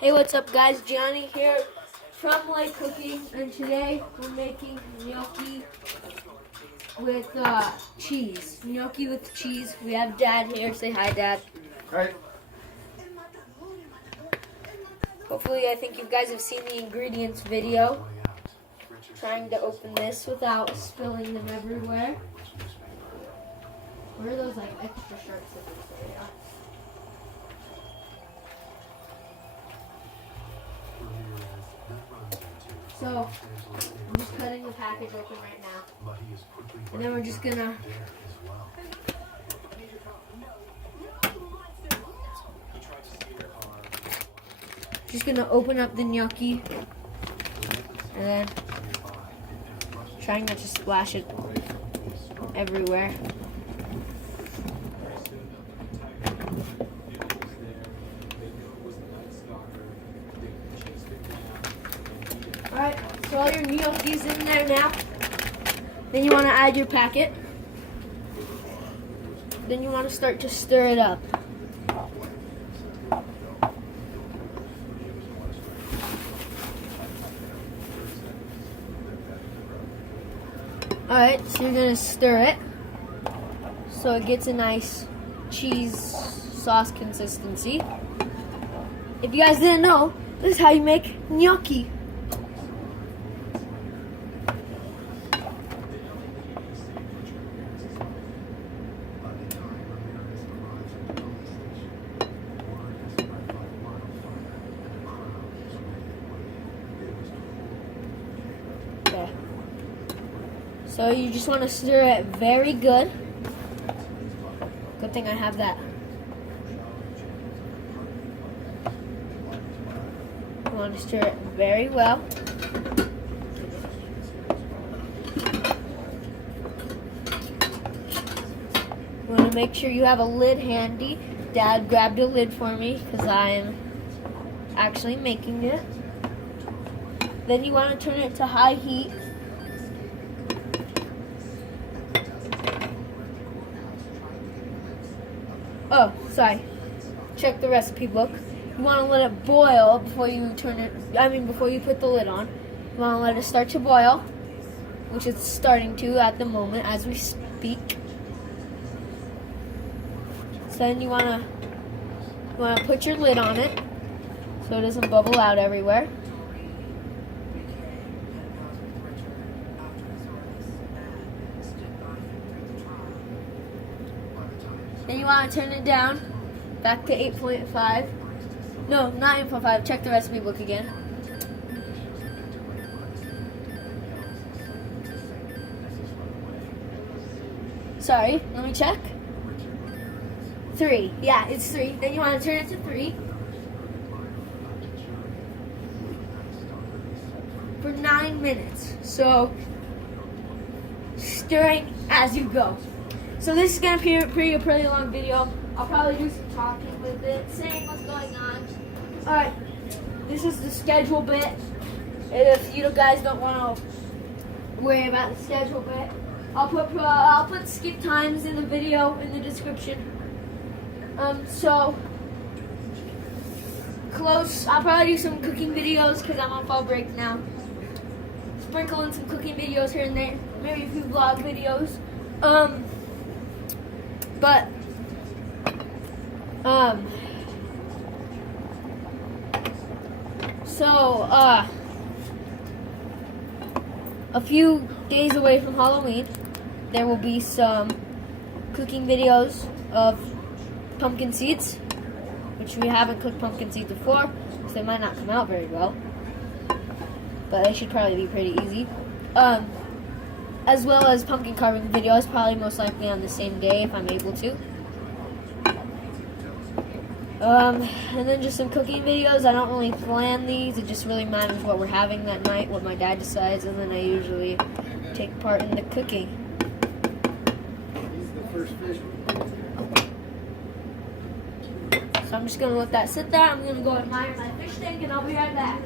Hey, what's up guys? Gianni here from Lake Cooking, and today we're making gnocchi with cheese. Gnocchi with cheese. We have Dad here. Say hi, Dad. Right. Hopefully, I think you guys have seen the ingredients video. Trying to open this without spilling them everywhere. Where are those like extra sharp scissors? There they are. So, I'm just cutting the package open right now. And then we're just gonna open up the gnocchi and then trying not to splash it everywhere. Alright, so all your gnocchi's in there now. Then you want to add your packet. Then you want to start to stir it up. Alright, so you're going to stir it so it gets a nice cheese sauce consistency. If you guys didn't know, this is how you make gnocchi. Okay. So you just want to stir it very good. Good thing I have that. You want to stir it very well. You want to make sure you have a lid handy. Dad grabbed a lid for me because I'm actually making it. Then you want to turn it to high heat. Oh, sorry. Check the recipe book. You want to let it boil before you before you put the lid on. You want to let it start to boil, which it's starting to at the moment as we speak. So then you want to put your lid on it so it doesn't bubble out everywhere. Then you want to turn it down back to 8.5. No, not 8.5. Check the recipe book again. Sorry, let me check. 3. Yeah, it's 3. Then you want to turn it to 3 for 9 minutes. So, stirring as you go. So this is going to be a pretty long video. I'll probably do some talking with it, saying what's going on. Alright, this is the schedule bit. If you guys don't want to worry about the schedule bit, I'll put skip times in the video in the description. So close. I'll probably do some cooking videos because I'm on fall break now. Sprinkle in some cooking videos here and there. Maybe a few vlog videos. A few days away from Halloween, there will be some cooking videos of pumpkin seeds, which we haven't cooked pumpkin seeds before, so they might not come out very well, but they should probably be pretty easy. As well as pumpkin carving videos, probably most likely on the same day if I'm able to. And then just some cooking videos. I don't really plan these. It just really matters what we're having that night, what my dad decides, and then I usually take part in the cooking. So I'm just going to let that sit there. I'm going to go admire my fish tank, and I'll be right back.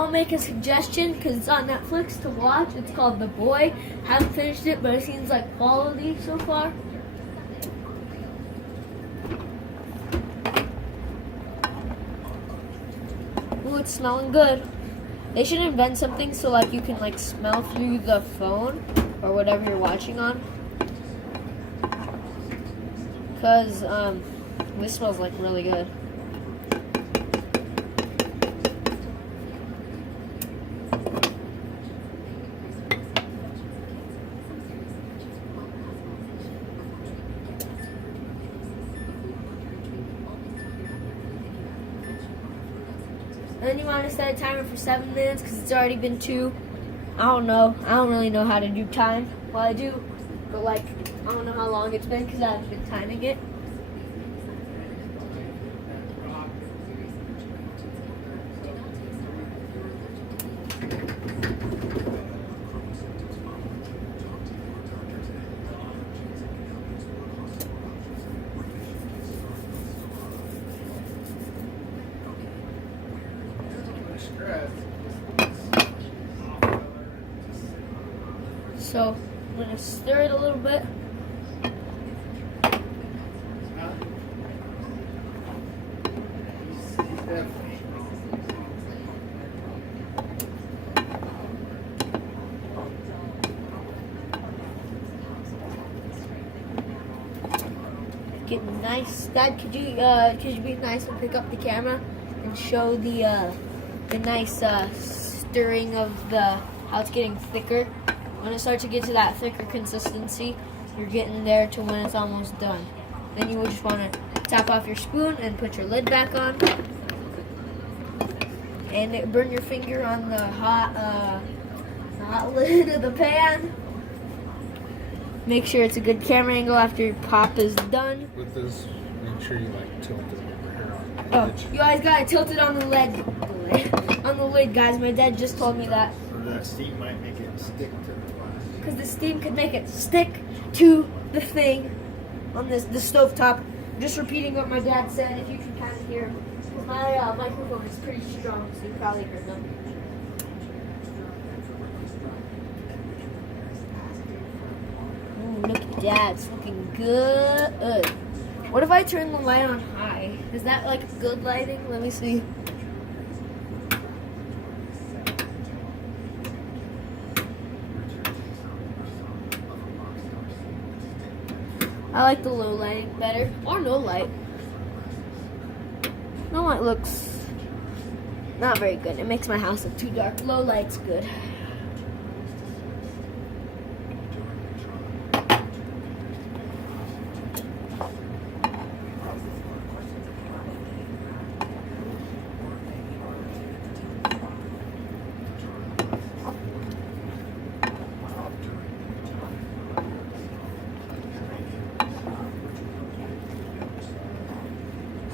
I'll make a suggestion because it's on Netflix to watch. It's called The Boy. Haven't finished it, but it seems like quality so far. Ooh, it's smelling good. They should invent something so like you can like smell through the phone or whatever you're watching on. Cause this smells like really good. And then you want to set a timer for 7 minutes because it's already been 2. I don't know. I don't really know how to do time. Well, I do, but like, I don't know how long it's been because I haven't been timing it. So I'm gonna stir it a little bit. Getting nice. Dad, could you be nice and pick up the camera and show the nice stirring of how it's getting thicker. When it starts to get to that thicker consistency, you're getting there to when it's almost done. Then you will just want to tap off your spoon and put your lid back on. And burn your finger on the hot lid of the pan. Make sure it's a good camera angle after your pop is done. With this, make sure you like tilt it over here on the edge. You guys gotta tilt it on the lid. On the lid, guys. My dad just told me that. Or that steam might make it stick to the glass. Because the steam could make it stick to the thing on the stove top. Just repeating what my dad said, if you can kind of hear him. Because my microphone is pretty strong, so you probably heard them. Ooh, look at that. It's looking good. What if I turn the light on high? Is that like good lighting? Let me see. I like the low lighting better, or no light. No light looks not very good. It makes my house look too dark. Low light's good.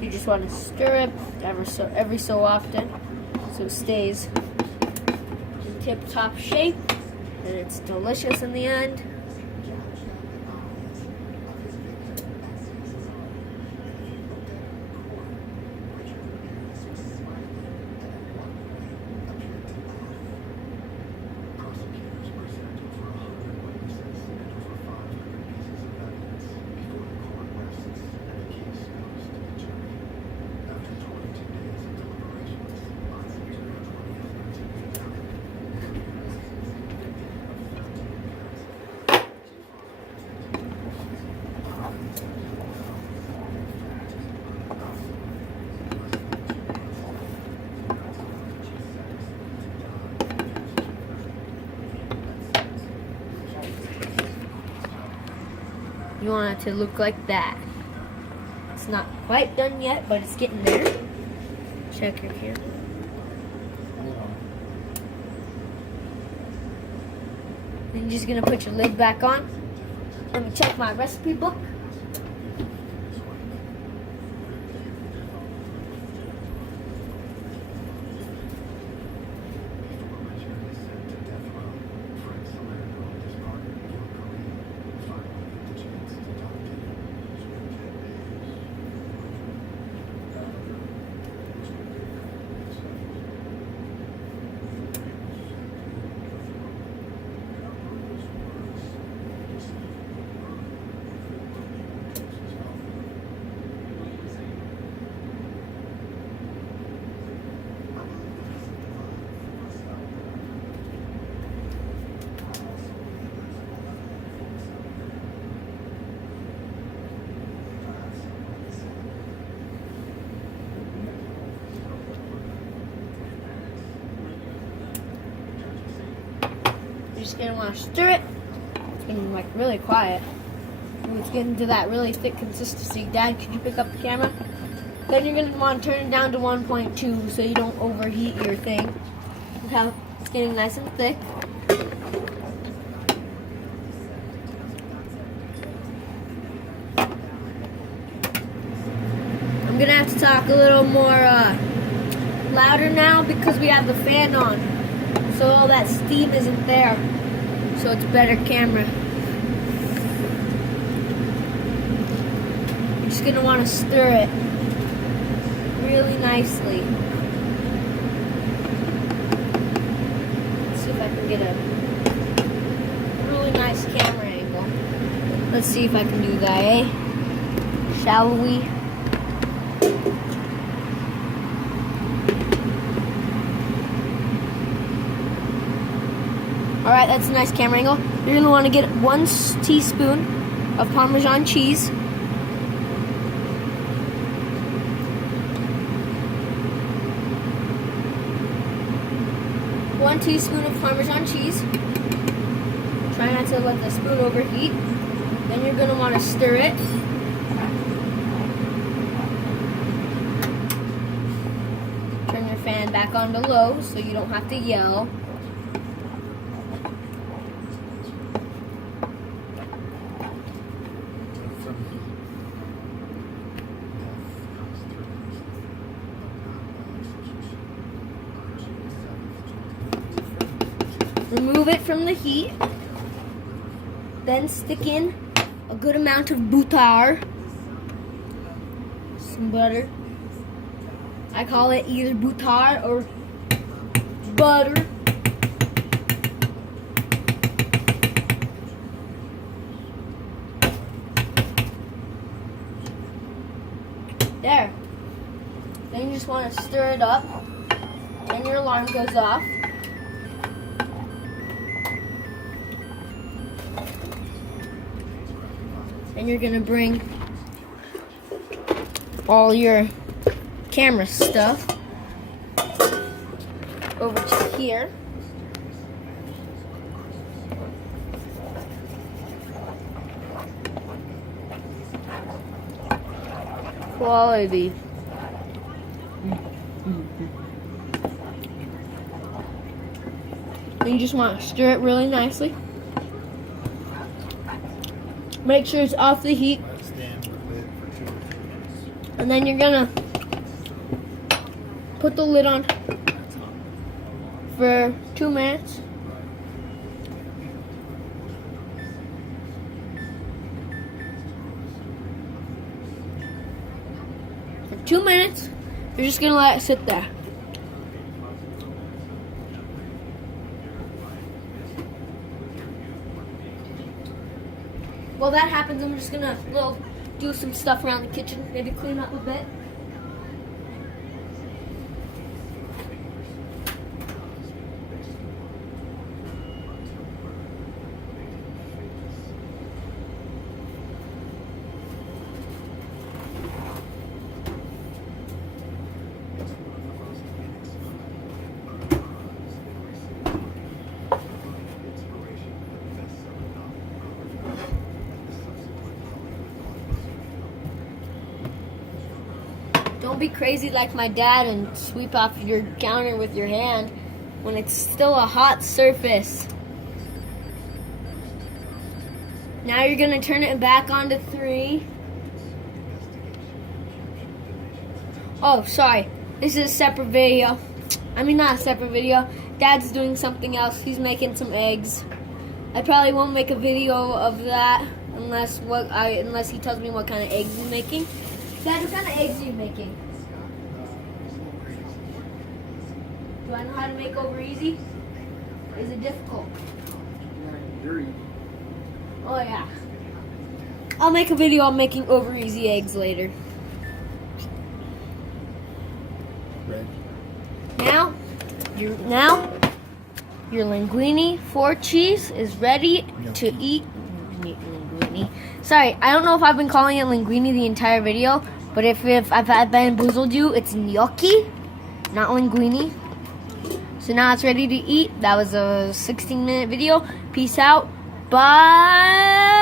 You just want to stir it every so often so it stays in tip-top shape and it's delicious in the end. You want it to look like that. It's not quite done yet, but it's getting there. Check your camera. Then you're just gonna put your lid back on. Let me check my recipe book. gonna want to stir it. It's been like really quiet. When it's getting to that really thick consistency. Dad, could you pick up the camera? Then you're gonna want to turn it down to 1.2 so you don't overheat your thing. Look how it's getting nice and thick. I'm gonna have to talk a little more louder now because we have the fan on, so all that steam isn't there, so it's better camera. You're just gonna want to stir it really nicely. Let's see if I can get a really nice camera angle. Let's see if I can do that, eh? Shall we? Alright, that's a nice camera angle. You're going to want to get 1 teaspoon of Parmesan cheese. 1 teaspoon of Parmesan cheese. Try not to let the spoon overheat. Then you're going to want to stir it. Turn your fan back on to low so you don't have to yell. Remove it from the heat. Then stick in a good amount of butter. Some butter. I call it either butter or butter. There. Then you just want to stir it up. Then your alarm goes off. And you're gonna bring all your camera stuff over to here. Quality. And you just want to stir it really nicely. Make sure it's off the heat. And then you're gonna put the lid on for 2 minutes. For 2 minutes, you're just gonna let it sit there. While that happens, I'm just gonna do some stuff around the kitchen, maybe clean up a bit. Don't be crazy like my dad and sweep off your counter with your hand when it's still a hot surface. Now you're gonna turn it back on to 3. Oh, sorry. This is a separate video. I mean, not a separate video. Dad's doing something else. He's making some eggs. I probably won't make a video of that unless he tells me what kind of eggs he's making. Dad, what kind of eggs are you making? Do I know how to make over easy? Is it difficult? Oh yeah. I'll make a video on making over easy eggs later. Red. Now your linguine 4 cheese is ready to eat. Linguine. Sorry, I don't know if I've been calling it linguine the entire video, but if I've bamboozled you, it's gnocchi, not linguine. So So now it's ready to eat. That was a 16-minute video. Peace out. Bye.